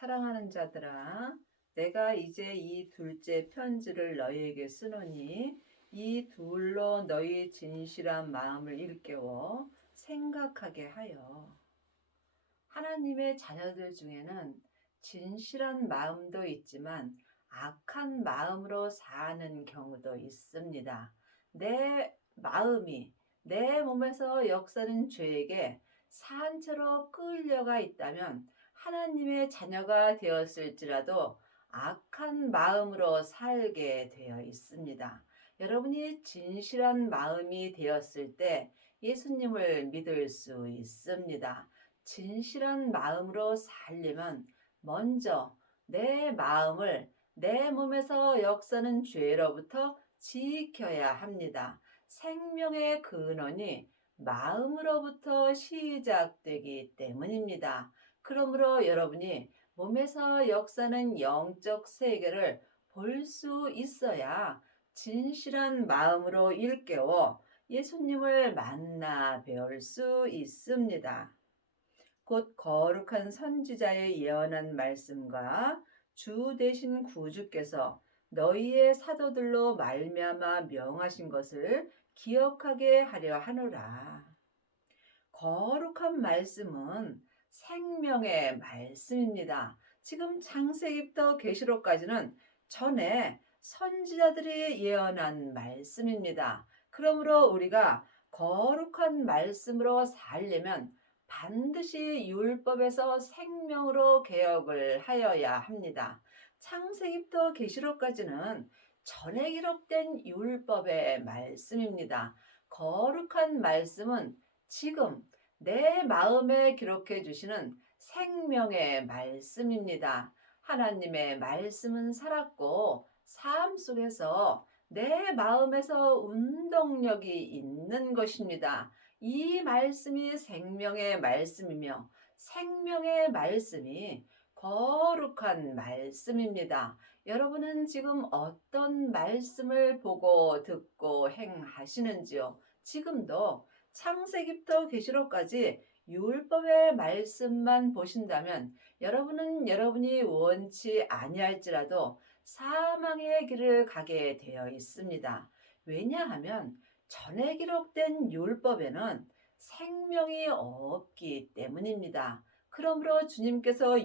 사랑하는 자들아, 내가 이제 이 둘째 편지를 너희에게 쓰노니 이 둘로 너희 진실한 마음을 일깨워 생각하게 하여. 하나님의 자녀들 중에는 진실한 마음도 있지만 악한 마음으로 사는 경우도 있습니다. 내 마음이 내 몸에서 역사는 죄에게 산채로 끌려가 있다면 하나님의 자녀가 되었을지라도 악한 마음으로 살게 되어 있습니다. 여러분이 진실한 마음이 되었을 때 예수님을 믿을 수 있습니다. 진실한 마음으로 살려면 먼저 내 마음을 내 몸에서 역사는 죄로부터 지켜야 합니다. 생명의 근원이 마음으로부터 시작되기 때문입니다. 그러므로 여러분이 몸에서 역사는 영적 세계를 볼 수 있어야 진실한 마음으로 일깨워 예수님을 만나 배울 수 있습니다. 곧 거룩한 선지자의 예언한 말씀과 주 되신 구주께서 너희의 사도들로 말미암아 명하신 것을 기억하게 하려 하노라. 거룩한 말씀은 생명의 말씀입니다. 지금 창세기부터 계시록까지는 전에 선지자들이 예언한 말씀입니다. 그러므로 우리가 거룩한 말씀으로 살려면 반드시 율법에서 생명으로 개혁을 하여야 합니다. 창세기부터 계시록까지는 전에 기록된 율법의 말씀입니다. 거룩한 말씀은 지금 내 마음에 기록해 주시는 생명의 말씀입니다. 하나님의 말씀은 살았고 삶 속에서 내 마음에서 운동력이 있는 것입니다. 이 말씀이 생명의 말씀이며 생명의 말씀이 거룩한 말씀입니다. 여러분은 지금 어떤 말씀을 보고 듣고 행하시는지요? 지금도 창세기부터 계시록까지 율법의 말씀만 보신다면 여러분은 여러분이 원치 아니할지라도 사망의 길을 가게 되어 있습니다. 왜냐하면 전에 기록된 율법에는 생명이 없기 때문입니다. 그러므로 주님께서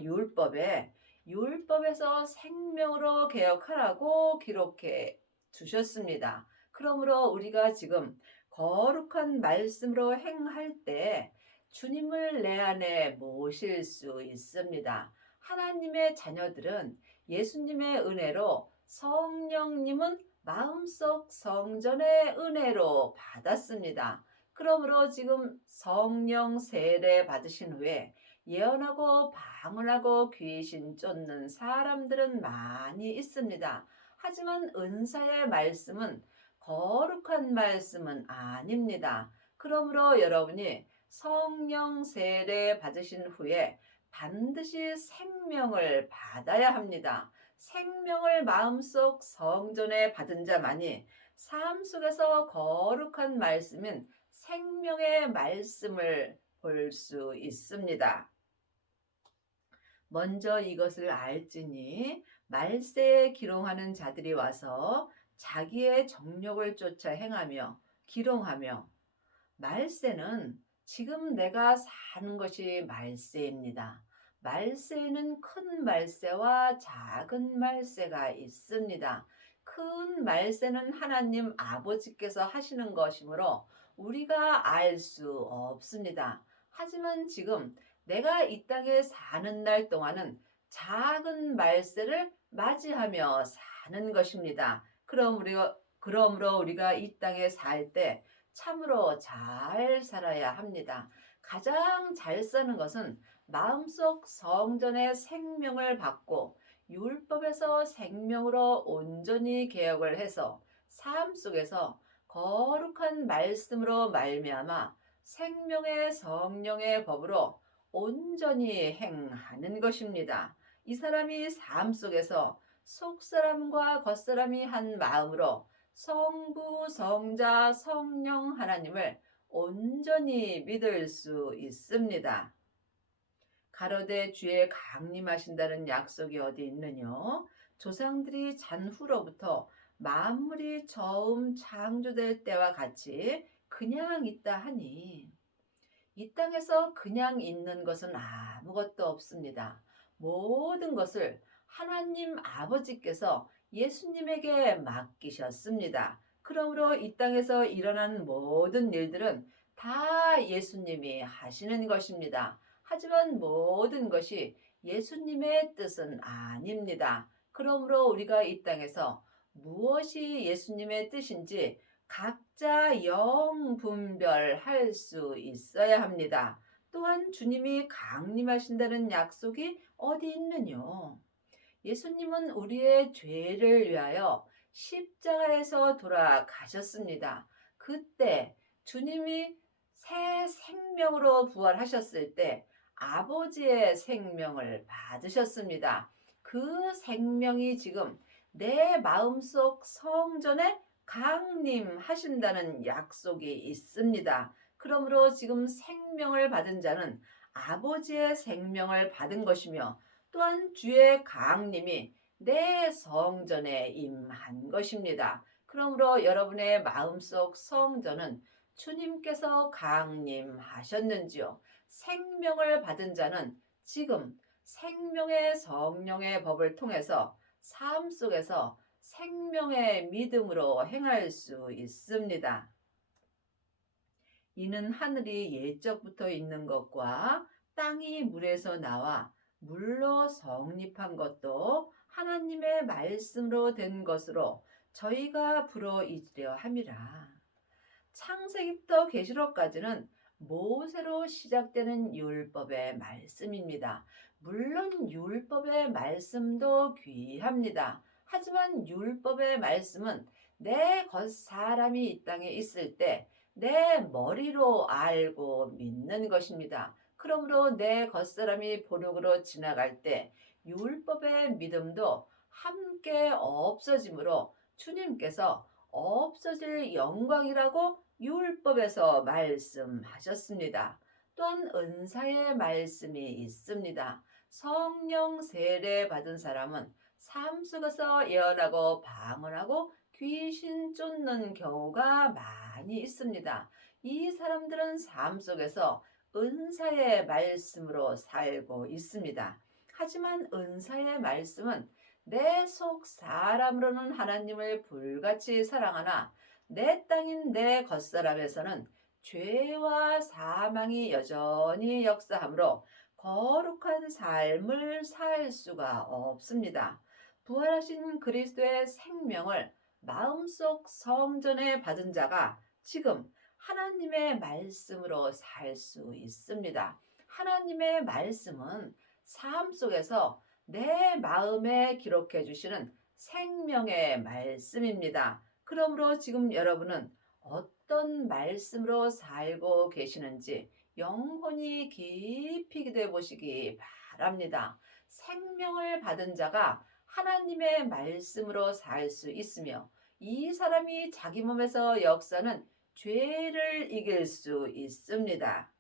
율법에서 생명으로 개혁하라고 기록해 주셨습니다. 그러므로 우리가 지금 거룩한 말씀으로 행할 때 주님을 내 안에 모실 수 있습니다. 하나님의 자녀들은 예수님의 은혜로 성령님은 마음속 성전의 은혜로 받았습니다. 그러므로 지금 성령 세례 받으신 후에 예언하고 방언하고 귀신 쫓는 사람들은 많이 있습니다. 하지만 은사의 말씀은 거룩한 말씀은 아닙니다. 그러므로 여러분이 성령 세례 받으신 후에 반드시 생명을 받아야 합니다. 생명을 마음속 성전에 받은 자만이 삶 속에서 거룩한 말씀인 생명의 말씀을 볼 수 있습니다. 먼저 이것을 알지니 말세에 기롱하는 자들이 와서 자기의 정욕을 쫓아 행하며 기롱하며. 말세는 지금 내가 사는 것이 말세입니다. 말세에는 큰 말세와 작은 말세가 있습니다. 큰 말세는 하나님 아버지께서 하시는 것이므로 우리가 알 수 없습니다. 하지만 지금 내가 이 땅에 사는 날 동안은 작은 말세를 맞이하며 사는 것입니다. 그러므로 우리가 이 땅에 살 때 참으로 잘 살아야 합니다. 가장 잘 사는 것은 마음속 성전의 생명을 받고 율법에서 생명으로 온전히 개혁을 해서 삶 속에서 거룩한 말씀으로 말미암아 생명의 성령의 법으로 온전히 행하는 것입니다. 이 사람이 삶 속에서 속사람과 겉사람이 한 마음으로 성부, 성자, 성령 하나님을 온전히 믿을 수 있습니다. 가로되 주의 강림하신다는 약속이 어디 있느뇨? 조상들이 잔 후로부터 만물이 처음 창조될 때와 같이 그냥 있다 하니 이 땅에서 그냥 있는 것은 아무것도 없습니다. 모든 것을 하나님 아버지께서 예수님에게 맡기셨습니다. 그러므로 이 땅에서 일어난 모든 일들은 다 예수님이 하시는 것입니다. 하지만 모든 것이 예수님의 뜻은 아닙니다. 그러므로 우리가 이 땅에서 무엇이 예수님의 뜻인지 각자 영분별할 수 있어야 합니다. 또한 주님이 강림하신다는 약속이 어디 있느뇨? 예수님은 우리의 죄를 위하여 십자가에서 돌아가셨습니다. 그때 주님이 새 생명으로 부활하셨을 때 아버지의 생명을 받으셨습니다. 그 생명이 지금 내 마음속 성전에 강림하신다는 약속이 있습니다. 그러므로 지금 생명을 받은 자는 아버지의 생명을 받은 것이며 또한 주의 강림이 내 성전에 임한 것입니다. 그러므로 여러분의 마음속 성전은 주님께서 강림하셨는지요? 생명을 받은 자는 지금 생명의 성령의 법을 통해서 삶 속에서 생명의 믿음으로 행할 수 있습니다. 이는 하늘이 예적부터 있는 것과 땅이 물에서 나와 물로 성립한 것도 하나님의 말씀으로 된 것으로 저희가 불어이으려 함이라. 창세기부터 계시록까지는 모세로 시작되는 율법의 말씀입니다. 물론 율법의 말씀도 귀합니다. 하지만 율법의 말씀은 내 겉사람이 이 땅에 있을 때 내 머리로 알고 믿는 것입니다. 그러므로 내 겉사람이 보력으로 지나갈 때 율법의 믿음도 함께 없어지므로 주님께서 없어질 영광이라고 율법에서 말씀하셨습니다. 또한 은사의 말씀이 있습니다. 성령 세례 받은 사람은 삶 속에서 예언하고 방언하고 귀신 쫓는 경우가 많이 있습니다. 이 사람들은 삶 속에서 은사의 말씀으로 살고 있습니다. 하지만 은사의 말씀은 내 속 사람으로는 하나님을 불같이 사랑하나 내 땅인 내 겉사람에서는 죄와 사망이 여전히 역사하므로 거룩한 삶을 살 수가 없습니다. 부활하신 그리스도의 생명을 마음속 성전에 받은 자가 지금 하나님의 말씀으로 살 수 있습니다. 하나님의 말씀은 삶 속에서 내 마음에 기록해 주시는 생명의 말씀입니다. 그러므로 지금 여러분은 어떤 말씀으로 살고 계시는지 영혼이 깊이 기도해 보시기 바랍니다. 생명을 받은 자가 하나님의 말씀으로 살 수 있으며 이 사람이 자기 몸에서 역사는 죄를 이길 수 있습니다.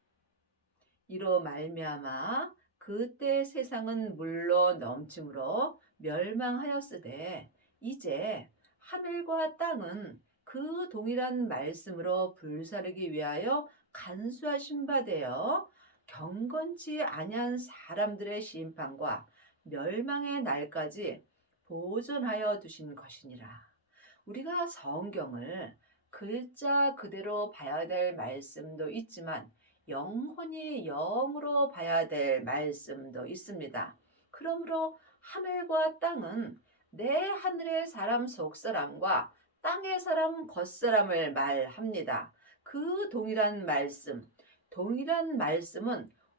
이로 말미암아 그때 세상은 물로 넘침으로 멸망하였으되 이제 하늘과 땅은 그 동일한 말씀으로 불사르기 위하여 간수하신 바 되어 경건치 아니한 사람들의 심판과 멸망의 날까지 보존하여 두신 것이니라. 우리가 성경을 글자 그대로 봐야 될 말씀도 있지만 영혼이 영으로 봐야 될 말씀도 있습니다. 그러므로 하늘과 땅은 내 하늘의 사람 속사람과 땅의 사람 겉사람을 말합니다. 그 동일한 말씀은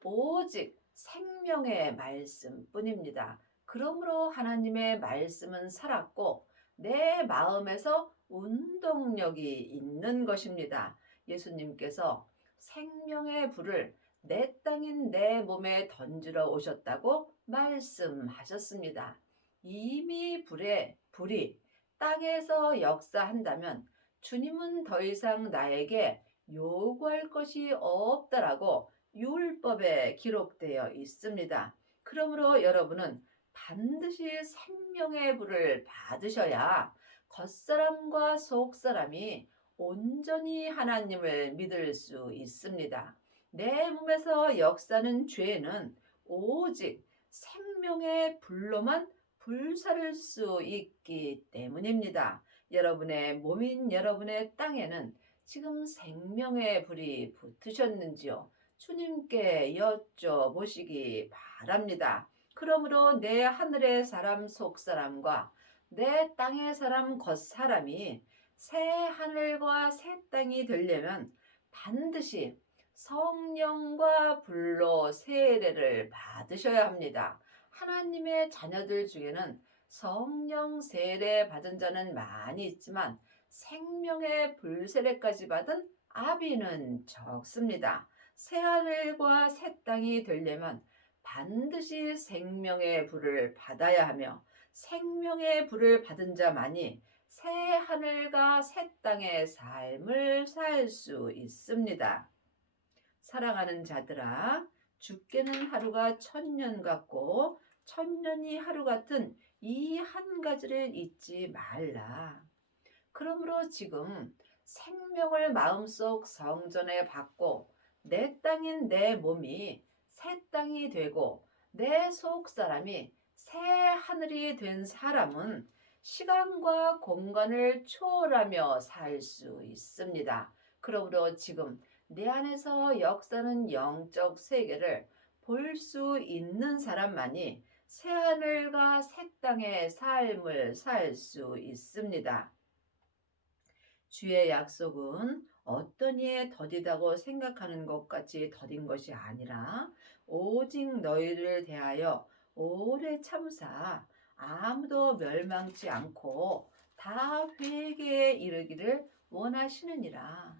오직 생명의 말씀뿐입니다. 그러므로 하나님의 말씀은 살았고 내 마음에서 운동력이 있는 것입니다. 예수님께서 생명의 불을 내 땅인 내 몸에 던지러 오셨다고 말씀하셨습니다. 이미 불이 땅에서 역사한다면 주님은 더 이상 나에게 요구할 것이 없다라고 율법에 기록되어 있습니다. 그러므로 여러분은 반드시 생명의 불을 받으셔야 겉사람과 속사람이 온전히 하나님을 믿을 수 있습니다. 내 몸에서 역사는 죄는 오직 생명의 불로만 불사를 수 있기 때문입니다. 여러분의 몸인 여러분의 땅에는 지금 생명의 불이 붙으셨는지요? 주님께 여쭤보시기 바랍니다. 그러므로 내 하늘의 사람 속사람과 내 땅의 사람 겉사람이 새 하늘과 새 땅이 되려면 반드시 성령과 불로 세례를 받으셔야 합니다. 하나님의 자녀들 중에는 성령 세례 받은 자는 많이 있지만 생명의 불 세례까지 받은 아비는 적습니다. 새하늘과 새 땅이 되려면 반드시 생명의 불을 받아야 하며 생명의 불을 받은 자만이 새 하늘과 새 땅의 삶을 살 수 있습니다. 사랑하는 자들아, 죽게는 하루가 1000년 같고 1000년이 하루 같은 이 한 가지를 잊지 말라. 그러므로 지금 생명을 마음속 성전에 받고 내 땅인 내 몸이 새 땅이 되고 내 속사람이 새 하늘이 된 사람은 시간과 공간을 초월하며 살 수 있습니다. 그러므로 지금 내 안에서 역사는 영적 세계를 볼 수 있는 사람만이 새하늘과 새 땅의 삶을 살 수 있습니다. 주의 약속은 어떤 이에 더디다고 생각하는 것 같이 더딘 것이 아니라 오직 너희를 대하여 오래 참사 아무도 멸망치 않고 다 회개에 이르기를 원하시느니라.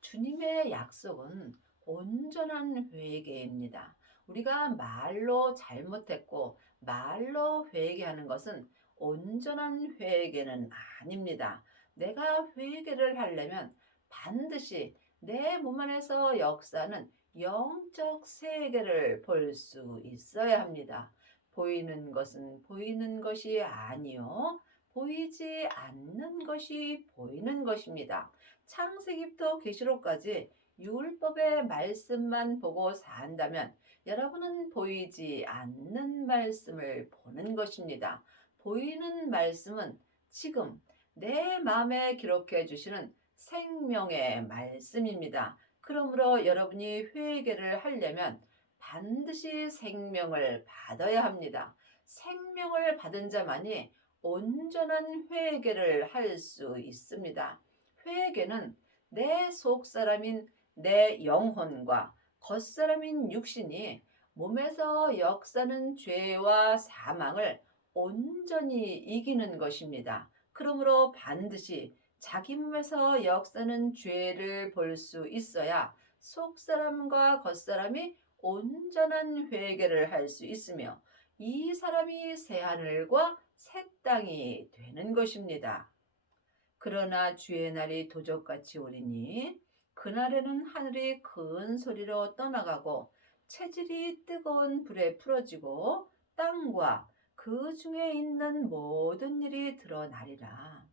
주님의 약속은 온전한 회개입니다. 우리가 말로 잘못했고 말로 회개하는 것은 온전한 회개는 아닙니다. 내가 회개를 하려면 반드시 내 몸 안에서 역사는 영적 세계를 볼 수 있어야 합니다. 보이는 것은 보이는 것이 아니요 보이지 않는 것이 보이는 것입니다. 창세기부터 계시록까지 율법의 말씀만 보고 산다면 여러분은 보이지 않는 말씀을 보는 것입니다. 보이는 말씀은 지금 내 마음에 기록해 주시는 생명의 말씀입니다. 그러므로 여러분이 회개를 하려면 반드시 생명을 받아야 합니다. 생명을 받은 자만이 온전한 회개를 할 수 있습니다. 회개는 내 속사람인 내 영혼과 겉사람인 육신이 몸에서 역사는 죄와 사망을 온전히 이기는 것입니다. 그러므로 반드시 자기 몸에서 역사는 죄를 볼 수 있어야 속사람과 겉사람이 온전한 회개를 할 수 있으며 이 사람이 새하늘과 새 땅이 되는 것입니다. 그러나 주의 날이 도적같이 오리니 그날에는 하늘이 큰 소리로 떠나가고 체질이 뜨거운 불에 풀어지고 땅과 그 중에 있는 모든 일이 드러나리라.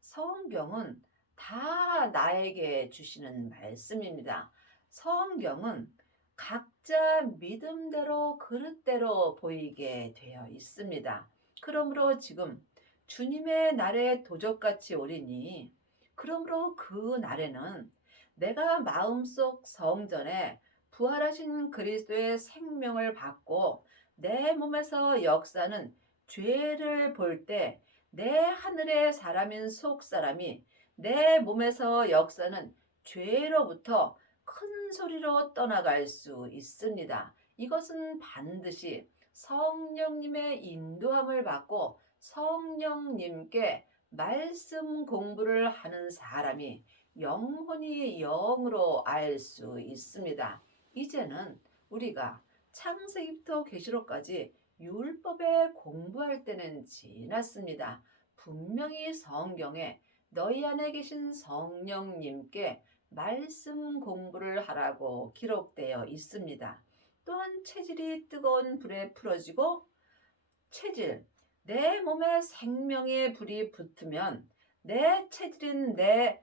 성경은 다 나에게 주시는 말씀입니다. 성경은 각자 믿음대로 그릇대로 보이게 되어 있습니다. 그러므로 지금 주님의 날에 도적같이 오리니 그러므로 그 날에는 내가 마음속 성전에 부활하신 그리스도의 생명을 받고 내 몸에서 역사는 죄를 볼 때 내 하늘의 사람인 속사람이 내 몸에서 역사는 죄로부터 큰 소리로 떠나갈 수 있습니다. 이것은 반드시 성령님의 인도함을 받고 성령님께 말씀 공부를 하는 사람이 영혼이 영으로 알 수 있습니다. 이제는 우리가 창세기부터 계시록까지 율법에 공부할 때는 지났습니다. 분명히 성경에 너희 안에 계신 성령님께 말씀 공부를 하라고 기록되어 있습니다. 또한 체질이 뜨거운 불에 풀어지고 체질, 내 몸에 생명의 불이 붙으면 내 체질인 내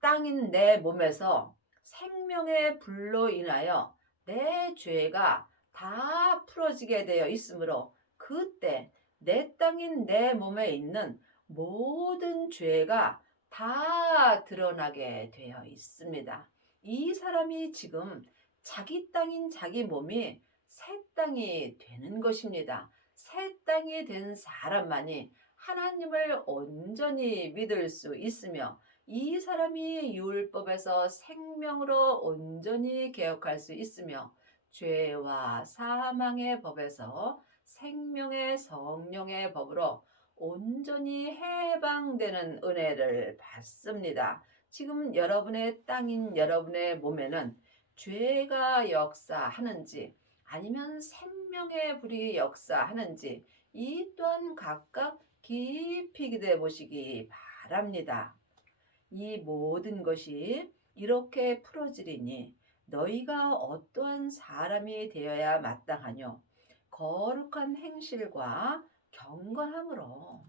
땅인 내 몸에서 생명의 불로 인하여 내 죄가 다 풀어지게 되어 있으므로 그때 내 땅인 내 몸에 있는 모든 죄가 다 드러나게 되어 있습니다. 이 사람이 지금 자기 땅인 자기 몸이 새 땅이 되는 것입니다. 새 땅이 된 사람만이 하나님을 온전히 믿을 수 있으며 이 사람이 율법에서 생명으로 온전히 개혁할 수 있으며 죄와 사망의 법에서 생명의 성령의 법으로 온전히 해방되는 은혜를 받습니다. 지금 여러분의 땅인 여러분의 몸에는 죄가 역사하는지 아니면 생명의 불이 역사하는지 이 또한 각각 깊이 기도해 보시기 바랍니다. 이 모든 것이 이렇게 풀어지리니 너희가 어떠한 사람이 되어야 마땅하뇨? 거룩한 행실과 경건함으로.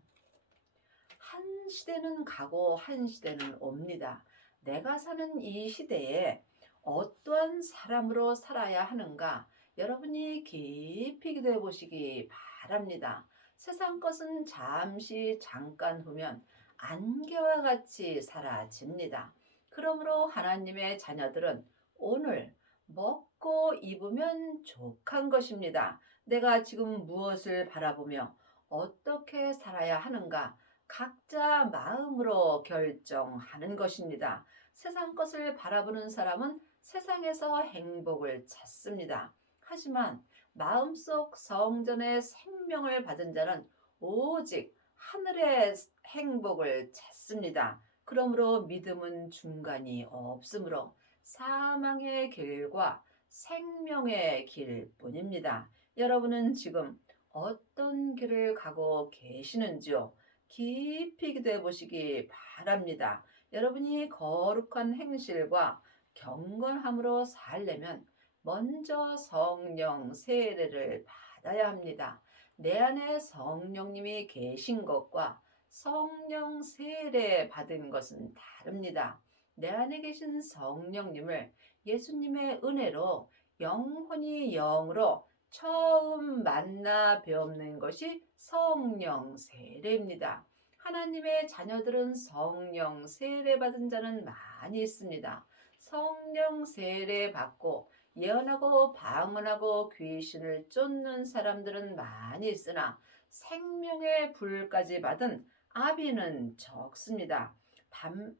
한 시대는 가고 한 시대는 옵니다. 내가 사는 이 시대에 어떠한 사람으로 살아야 하는가? 여러분이 깊이 기도해 보시기 바랍니다. 세상 것은 잠시 잠깐 후면 안개와 같이 사라집니다. 그러므로 하나님의 자녀들은 오늘 먹고 입으면 족한 것입니다. 내가 지금 무엇을 바라보며 어떻게 살아야 하는가? 각자 마음으로 결정하는 것입니다. 세상 것을 바라보는 사람은 세상에서 행복을 찾습니다. 하지만 마음속 성전의 생명을 받은 자는 오직 하늘의 행복을 찾습니다. 그러므로 믿음은 중간이 없으므로 사망의 길과 생명의 길뿐입니다. 여러분은 지금 어떤 길을 가고 계시는지요? 깊이 기도해 보시기 바랍니다. 여러분이 거룩한 행실과 경건함으로 살려면 먼저 성령 세례를 받아야 합니다. 내 안에 성령님이 계신 것과 성령 세례 받은 것은 다릅니다. 내 안에 계신 성령님을 예수님의 은혜로 영혼이 영으로 처음 만나 뵙는 것이 성령 세례입니다. 하나님의 자녀들은 성령 세례 받은 자는 많이 있습니다. 성령 세례 받고 예언하고 방언하고 귀신을 쫓는 사람들은 많이 있으나 생명의 불까지 받은 아비는 적습니다.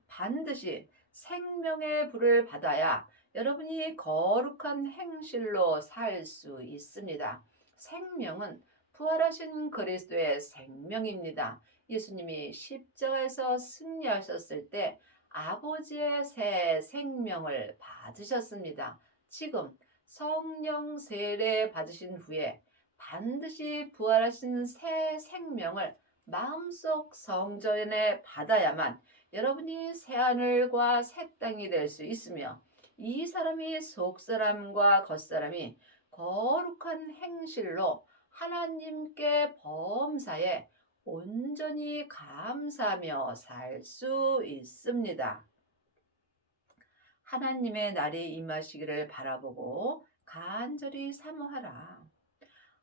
반드시 생명의 불을 받아야 여러분이 거룩한 행실로 살 수 있습니다. 생명은 부활하신 그리스도의 생명입니다. 예수님이 십자가에서 승리하셨을 때 아버지의 새 생명을 받으셨습니다. 지금 성령 세례 받으신 후에 반드시 부활하신 새 생명을 마음속 성전에 받아야만 여러분이 새하늘과 새 땅이 될 수 있으며 이 사람이 속사람과 겉사람이 거룩한 행실로 하나님께 범사에 온전히 감사하며 살 수 있습니다. 하나님의 날이 임하시기를 바라보고 간절히 사모하라.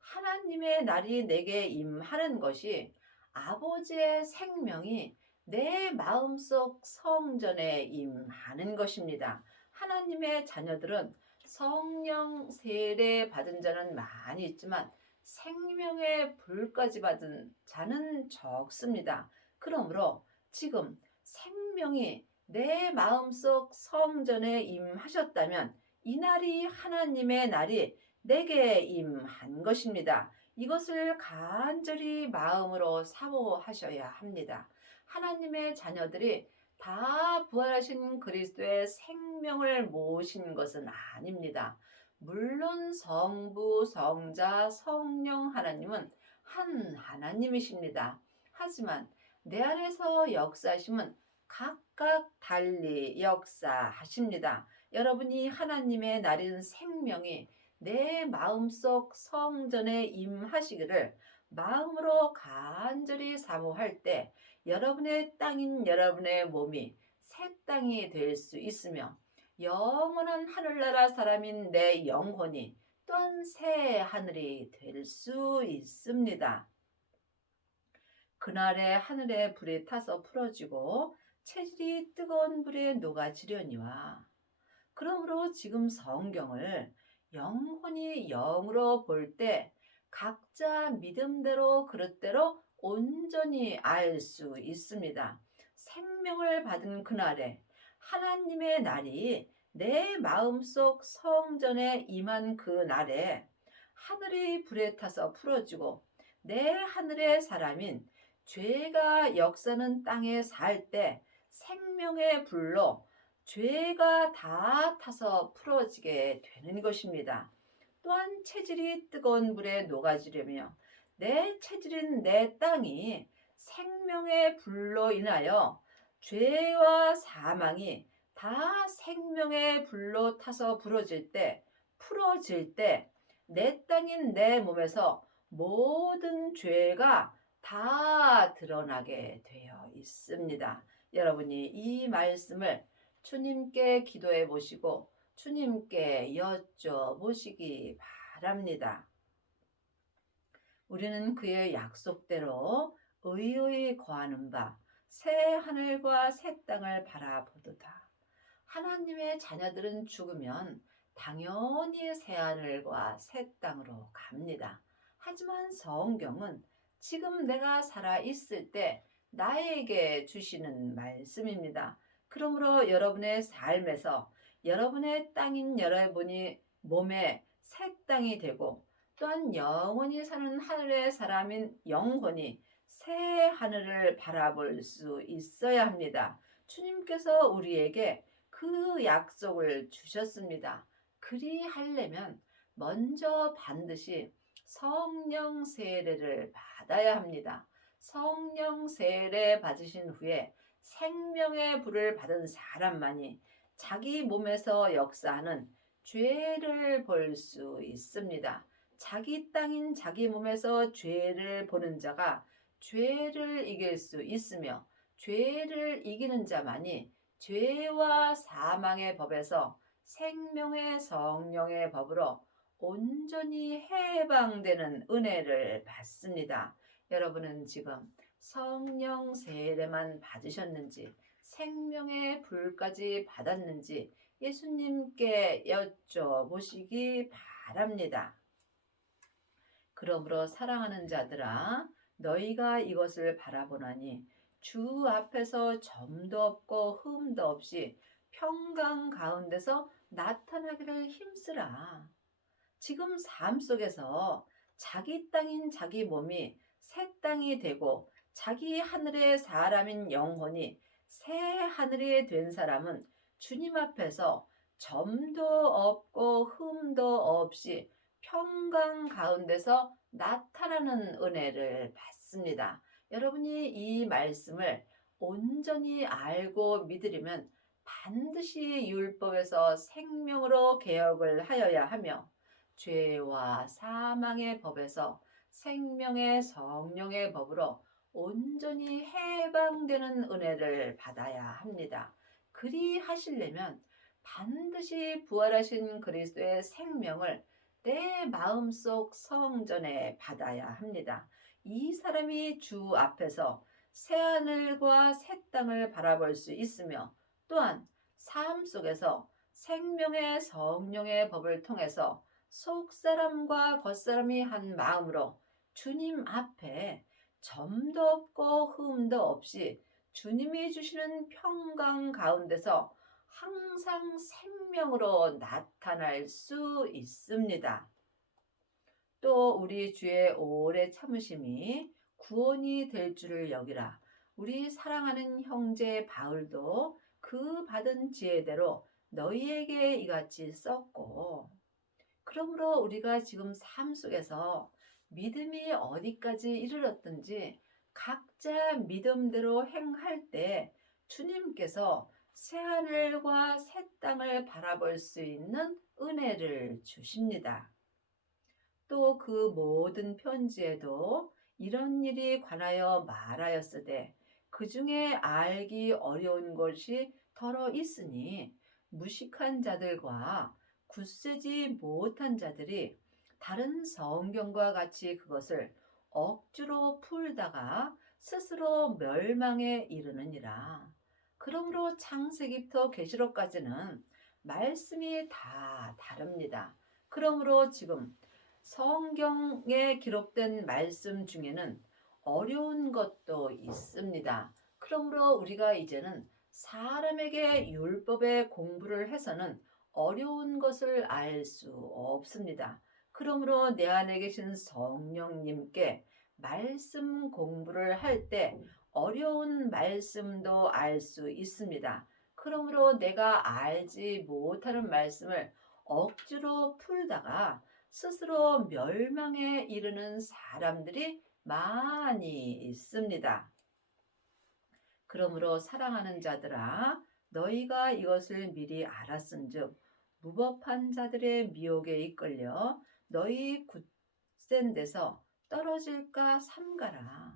하나님의 날이 내게 임하는 것이 아버지의 생명이 내 마음속 성전에 임하는 것입니다. 하나님의 자녀들은 성령 세례 받은 자는 많이 있지만 생명의 불까지 받은 자는 적습니다. 그러므로 지금 생명이 내 마음속 성전에 임하셨다면 이 날이 하나님의 날이 내게 임한 것입니다. 이것을 간절히 마음으로 사모하셔야 합니다. 하나님의 자녀들이 다 부활하신 그리스도의 생명을 모신 것은 아닙니다. 물론 성부, 성자, 성령 하나님은 한 하나님이십니다. 하지만 내 안에서 역사하심은 각각 달리 역사하십니다. 여러분이 하나님의 날인 생명이 내 마음속 성전에 임하시기를 마음으로 간절히 사모할 때 여러분의 땅인 여러분의 몸이 새 땅이 될 수 있으며 영원한 하늘나라 사람인 내 영혼이 또한 새 하늘이 될 수 있습니다. 그날에 하늘에 불이 타서 풀어지고 체질이 뜨거운 불에 녹아지려니와. 그러므로 지금 성경을 영혼이 영으로 볼 때 각자 믿음대로 그릇대로 온전히 알 수 있습니다. 생명을 받은 그날에 하나님의 날이 내 마음속 성전에 임한 그 날에 하늘이 불에 타서 풀어지고 내 하늘의 사람인 죄가 역사는 땅에 살 때 생명의 불로 죄가 다 타서 풀어지게 되는 것입니다. 또한 체질이 뜨거운 불에 녹아지려며 내 체질인 내 땅이 생명의 불로 인하여 죄와 사망이 다 생명의 불로 타서 풀어질 때 내 땅인 내 몸에서 모든 죄가 다 드러나게 되어 있습니다. 여러분이 이 말씀을 주님께 기도해 보시고 주님께 여쭤보시기 바랍니다. 우리는 그의 약속대로 의의 거하는 바 새 하늘과 새 땅을 바라보도다. 하나님의 자녀들은 죽으면 당연히 새 하늘과 새 땅으로 갑니다. 하지만 성경은 지금 내가 살아 있을 때 나에게 주시는 말씀입니다. 그러므로 여러분의 삶에서 여러분의 땅인 여러분이 몸에 새 땅이 되고 또한 영원히 사는 하늘의 사람인 영혼이 새 하늘을 바라볼 수 있어야 합니다. 주님께서 우리에게 그 약속을 주셨습니다. 그리하려면 먼저 반드시 성령 세례를 받아야 합니다. 성령 세례 받으신 후에 생명의 불을 받은 사람만이 자기 몸에서 역사하는 죄를 볼 수 있습니다. 자기 땅인 자기 몸에서 죄를 보는 자가 죄를 이길 수 있으며 죄를 이기는 자만이 죄와 사망의 법에서 생명의 성령의 법으로 온전히 해방되는 은혜를 받습니다. 여러분은 지금 성령 세례만 받으셨는지 생명의 불까지 받았는지 예수님께 여쭤보시기 바랍니다. 그러므로 사랑하는 자들아 너희가 이것을 바라보나니 주 앞에서 점도 없고 흠도 없이 평강 가운데서 나타나기를 힘쓰라. 지금 삶 속에서 자기 땅인 자기 몸이 새 땅이 되고 자기 하늘의 사람인 영혼이 새 하늘이 된 사람은 주님 앞에서 점도 없고 흠도 없이 평강 가운데서 나타나는 은혜를 받습니다. 여러분이 이 말씀을 온전히 알고 믿으려면 반드시 율법에서 생명으로 개혁을 하여야 하며 죄와 사망의 법에서 생명의 성령의 법으로 온전히 해방되는 은혜를 받아야 합니다. 그리하시려면 반드시 부활하신 그리스도의 생명을 내 마음속 성전에 받아야 합니다. 이 사람이 주 앞에서 새하늘과 새 땅을 바라볼 수 있으며 또한 삶 속에서 생명의 성령의 법을 통해서 속사람과 겉사람이 한 마음으로 주님 앞에 점도 없고 흠도 없이 주님이 주시는 평강 가운데서 항상 생명으로 나타날 수 있습니다. 또 우리 주의 오래 참으심이 구원이 될 줄을 여기라. 우리 사랑하는 형제 바울도 그 받은 지혜대로 너희에게 이같이 썼고, 그러므로 우리가 지금 삶 속에서 믿음이 어디까지 이르렀든지 각자 믿음대로 행할 때 주님께서 새하늘과 새 땅을 바라볼 수 있는 은혜를 주십니다. 또 그 모든 편지에도 이런 일이 관하여 말하였으되 그 중에 알기 어려운 것이 더러 있으니 무식한 자들과 굳세지 못한 자들이 다른 성경과 같이 그것을 억지로 풀다가 스스로 멸망에 이르느니라. 그러므로 창세기부터 계시록까지는 말씀이 다 다릅니다. 그러므로 지금 성경에 기록된 말씀 중에는 어려운 것도 있습니다. 그러므로 우리가 이제는 사람에게 율법의 공부를 해서는 어려운 것을 알 수 없습니다. 그러므로 내 안에 계신 성령님께 말씀 공부를 할 때 어려운 말씀도 알 수 있습니다. 그러므로 내가 알지 못하는 말씀을 억지로 풀다가 스스로 멸망에 이르는 사람들이 많이 있습니다. 그러므로 사랑하는 자들아, 너희가 이것을 미리 알았은즉 무법한 자들의 미혹에 이끌려 너희 굳센 데서 떨어질까 삼가라.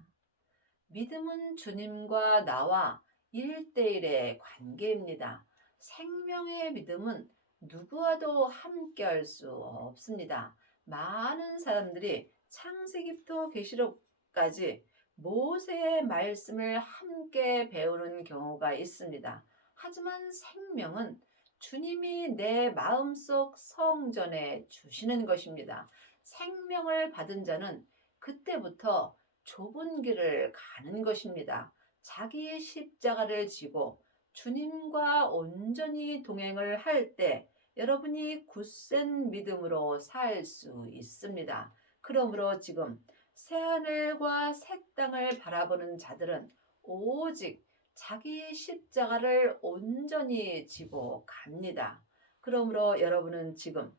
믿음은 주님과 나와 1대1의 관계입니다. 생명의 믿음은 누구와도 함께할 수 없습니다. 많은 사람들이 창세기부터 계시록까지 모세의 말씀을 함께 배우는 경우가 있습니다. 하지만 생명은 주님이 내 마음속 성전에 주시는 것입니다. 생명을 받은 자는 그때부터 좁은 길을 가는 것입니다. 자기의 십자가를 지고 주님과 온전히 동행을 할 때 여러분이 굳센 믿음으로 살 수 있습니다. 그러므로 지금 새하늘과 새 땅을 바라보는 자들은 오직 자기 십자가를 온전히 지고 갑니다. 그러므로 여러분은 지금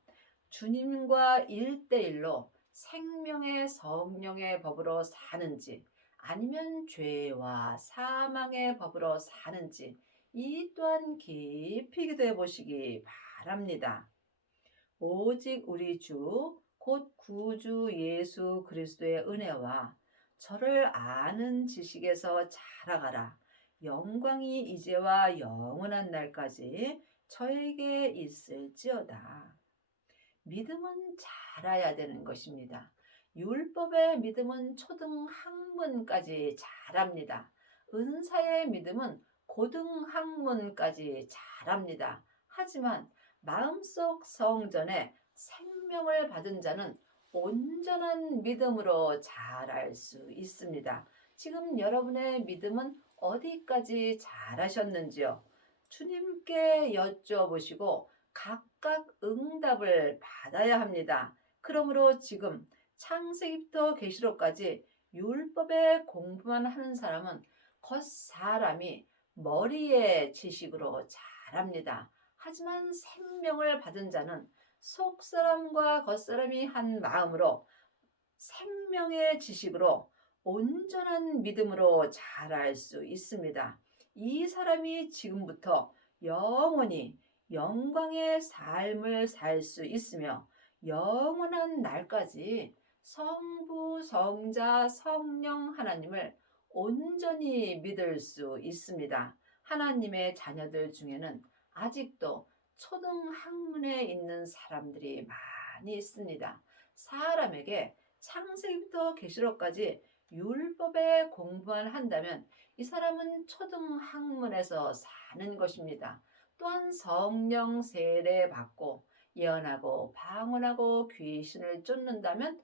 주님과 1대1로 생명의 성령의 법으로 사는지 아니면 죄와 사망의 법으로 사는지 이 또한 깊이 기도해 보시기 바랍니다. 오직 우리 주 곧 구주 예수 그리스도의 은혜와 저를 아는 지식에서 자라가라. 영광이 이제와 영원한 날까지 저에게 있을지어다. 믿음은 자라야 되는 것입니다. 율법의 믿음은 초등 학문까지 자랍니다. 은사의 믿음은 고등 학문까지 자랍니다. 하지만 마음속 성전에 생명을 받은 자는 온전한 믿음으로 자랄 수 있습니다. 지금 여러분의 믿음은 어디까지 자라셨는지요? 주님께 여쭤보시고 각각 응답을 받아야 합니다. 그러므로 지금 창세기부터 계시록까지 율법의 공부만 하는 사람은 겉사람이 머리의 지식으로 잘합니다. 하지만 생명을 받은 자는 속사람과 겉사람이 한 마음으로 생명의 지식으로 온전한 믿음으로 잘할 수 있습니다. 이 사람이 지금부터 영원히 영광의 삶을 살 수 있으며 영원한 날까지 성부, 성자, 성령 하나님을 온전히 믿을 수 있습니다. 하나님의 자녀들 중에는 아직도 초등학문에 있는 사람들이 많이 있습니다. 사람에게 창세기부터 계시록까지 율법의 공부만 한다면 이 사람은 초등학문에서 사는 것입니다. 또한 성령 세례 받고 예언하고 방언하고 귀신을 쫓는다면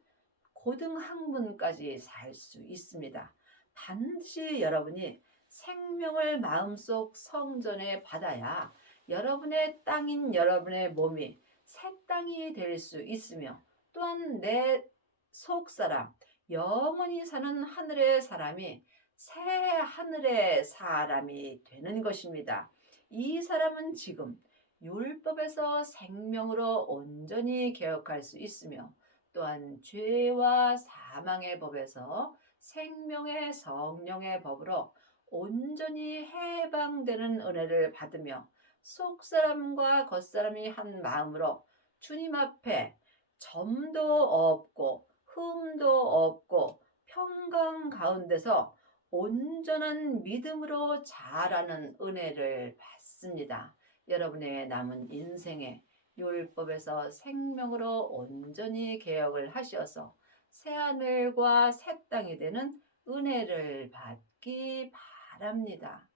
고등학문까지 살 수 있습니다. 반드시 여러분이 생명을 마음속 성전에 받아야 여러분의 땅인 여러분의 몸이 새 땅이 될 수 있으며 또한 내 속사람, 영원히 사는 하늘의 사람이 새 하늘의 사람이 되는 것입니다. 이 사람은 지금 율법에서 생명으로 온전히 개혁할 수 있으며 또한 죄와 사망의 법에서 생명의 성령의 법으로 온전히 해방되는 은혜를 받으며 속사람과 겉사람이 한 마음으로 주님 앞에 점도 없고 흠도 없고 평강 가운데서 온전한 믿음으로 자라는 은혜를 받습니다. 여러분의 남은 인생에 율법에서 생명으로 온전히 개혁을 하셔서 새하늘과 새 땅이 되는 은혜를 받기 바랍니다.